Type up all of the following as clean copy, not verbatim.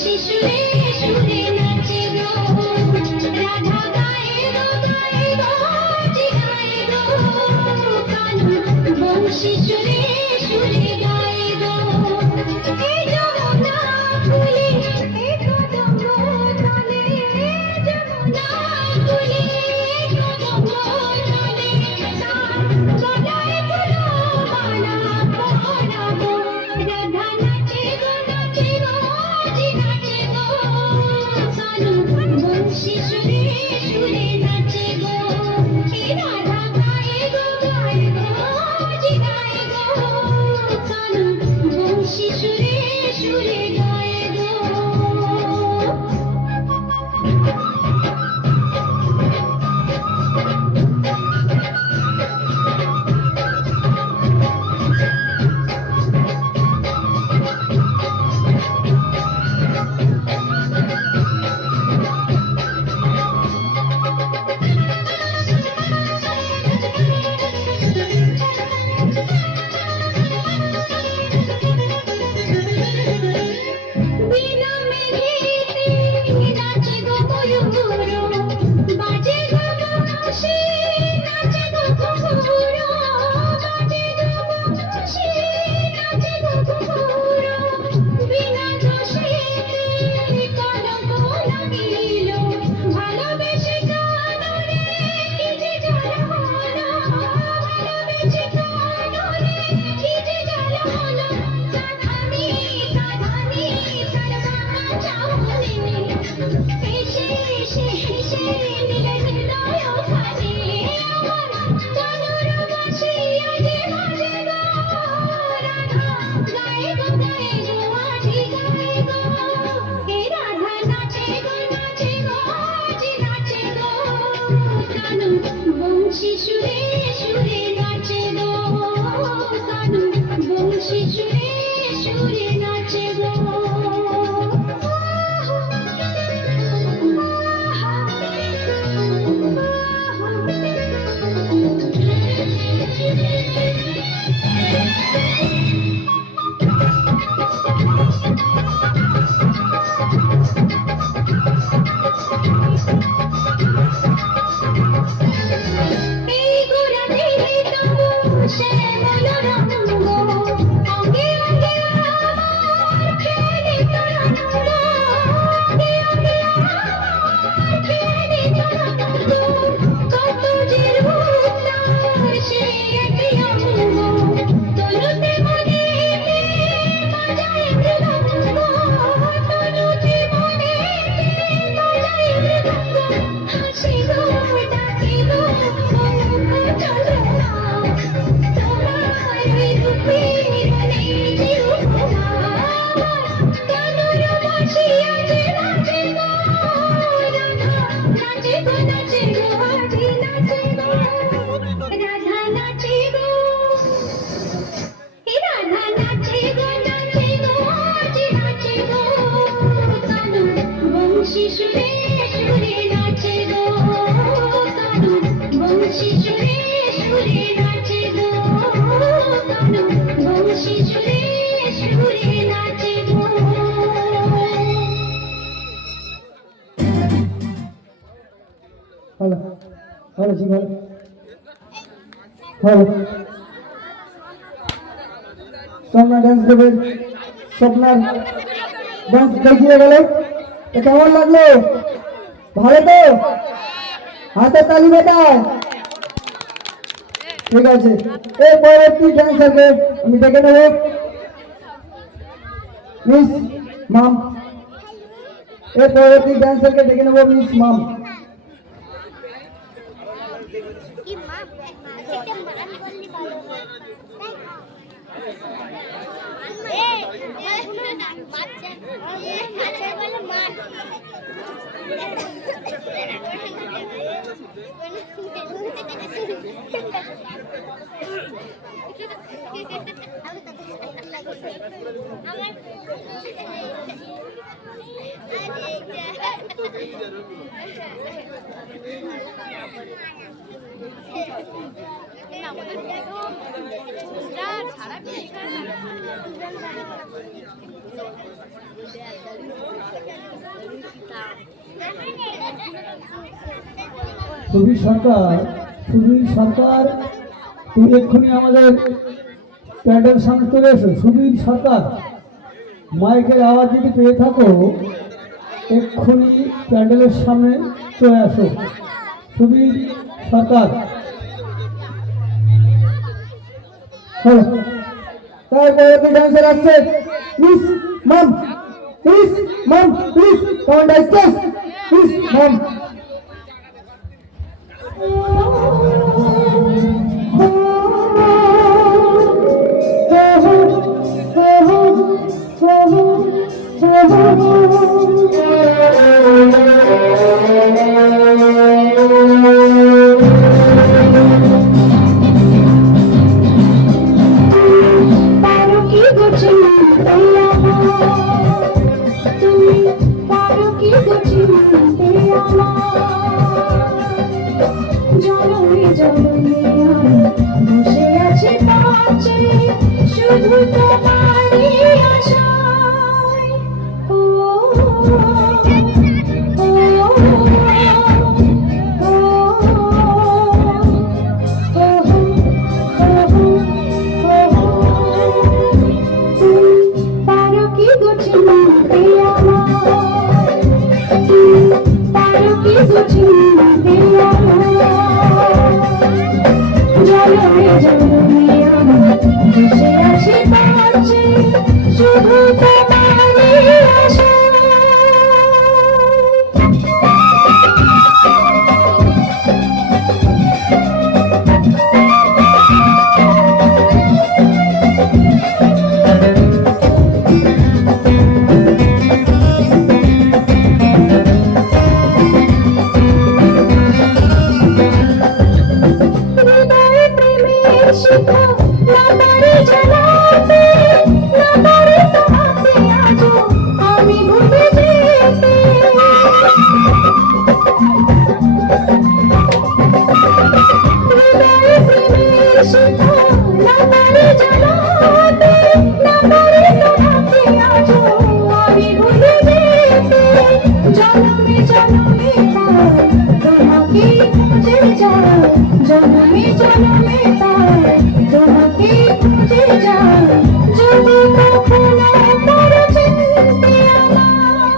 শিশুরে সুরে নাচে গো রাধা গায়ে গো জি গায়ে গো কানু বংশী সুরে সুরে গায়ে গো এই যমুনা ফুলে এই কদম তলে যমুনা ফুলে এই কদম তলে গলায় ফুলো মালা পরাবো রাধা নাচে গো জি নাচে গো কানু বংশী সুরে সুরে নাচে গো হে রাধা গায়ে গো জি গায়ে গো কানু বংশী সুরে সুরে গায়ে গো বিনা মেঘেতে নাচে গো ময়ূর বাজে গো বাঁশি নাচে গো ঘুঙুর বাজে গো বাঁশি নাচে গো ঘুঙুর বিনা দোষেতে কলঙ্ক লাগিল ভালোবেসে কানরে কি যে জ্বালা হলো ভালোবেসে কানরে কি যে জ্বালা হলো সাধানি সাধানি সর্বনা চাউলিনি এসে এসে এসে নিলে হৃদয় খানে আমার কানুর বাঁশি আজে বাজে গো রাধা গায়ে গো আঠি গায়ে গো হে রাধা নাচে গো জি নাচে গো কানু বংশী সুরে সুরে নাচে গো কানু বংশী সুরে সুরে নাচে গো এই গোরাতে তবু শ্যামল রঙ্গ অঙ্গে অঙ্গে আমার খেলে তরঙ্গ অঙ্গে অঙ্গে আমার খেলে তরঙ্গ কত যে রূপ তার সে একই অঙ্গ তনুতে মনেতে বাজায় মৃদঙ্গ তনুতে মনেতে বাজায় মৃদঙ্গ হাসি গো ডাকি গো চলো না তোমার ওই রূপে মনে যে উপমা কানুর বাঁশি আজে নাচে গো রাধা নাচে গো আজে নাচে গো রাধা নাচে গো হে রাধা নাচে গো আজে নাচে গো কানু বংশী সুরে সুরে নাচে গো কানু বংশী সুরে সুরে নাচে গো কানু বংশী সুরে সুরে নাচে গো হ্যালো হ্যালো জি হ্যালো হ্যালো স্বপ্না ডান্স দেবে স্বপ্নার ডান্স দেখিয়ে গেল তো কেমন লাগলো ভালো তো হাতে তালি বাজায় ঠিক আছে এই পরবর্তী ড্যান্সারকে আমি ডেকে নেব মিস মাম এই পরবর্তী ড্যান্সারকে ডেকে নেব মিস মাম কি মা সেটা মান বললি ভালো হয় এই বাচ্চা বাচ্চা বলে মান ছাড়া সুবীর সরকার, সুবীর সরকার, তুমি এক্ষুনি আমাদের প্যান্ডেল সামনে চলে এসো। সুবীর সরকার, মাইকের আওয়াজ যদি পেয়ে থাকো এক্ষুনি প্যান্ডেলের সামনে চলে আসো। সুবীর সরকার, তাই পরবর্তী ডান্সার আসছে miss ma'am. Please ma'am, please come dancers, please ma'am. পারো কি গো চিনতে আমার, তুমি পারো কি গো চিনতে আমার, জনমে জনমে আমি বসে আছি পাশে, শুধু তোমারই আশায়। ও পারো কি গো চিনতে আমার, পারো কি গো চিনতে আমার, জনমে জনমে আমি বসে আছি পাশে, শুধু তোমারই আশায়। হৃদয়ে প্রেমের শিখা না পারি জ্বালাতে, না পারি তোমাকে আজও আমি ভুলে যেতে। হৃদয়ে প্রেমের শিখা না পারি জ্বালাতে, না পারি তোমাকে আজও আমি ভুলে যেতে। জনমে জনমে তাই তোমাকে খুঁজে যাই, জনমে জনমে তাই তোমাকে খুঁজে যাই, যদি কখনো করো চিনতে আমায়।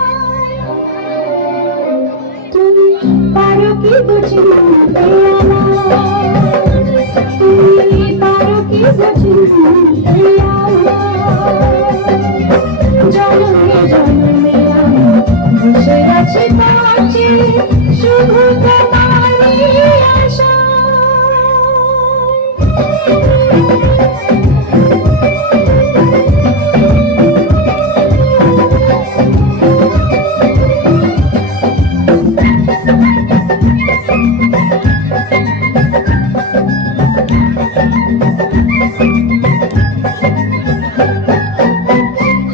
তুমি পারো কি গো চিনতে আমায়, তুমি পারো কি গো চিনতে আমায়, জনমে জনমে আমি বসে আছি পাশে, শুধু তোমারই আশায়।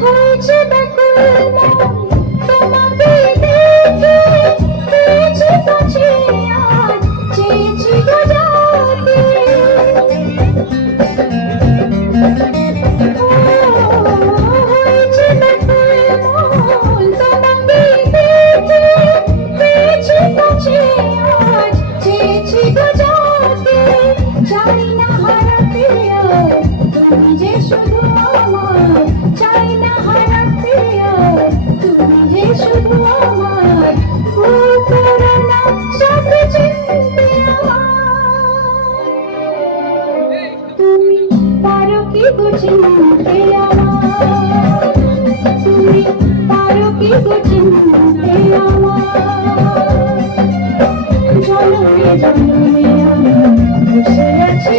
হয়েছে ব্যাকুল মন তোমাকে দেখে, পেয়েছি কাছে আজ, চেয়েছি গো যাতে। হয়েছে ব্যাকুল মন তোমাকে দেখে, পেয়েছি কাছে আজ, চেয়েছি গো যাতে। চাই না হারাতে আর তুমি যে শুধু আমার, চাই না হারাতে আর তুমি যে শুধু আমার, ভুল করো না সাথে চিনতে আমায়। তুমি পারো কি গো চিনতে আমায়, তুমি পারো কি গো চিনতে আমায়, জনমে জনমে আমি বসে আছি।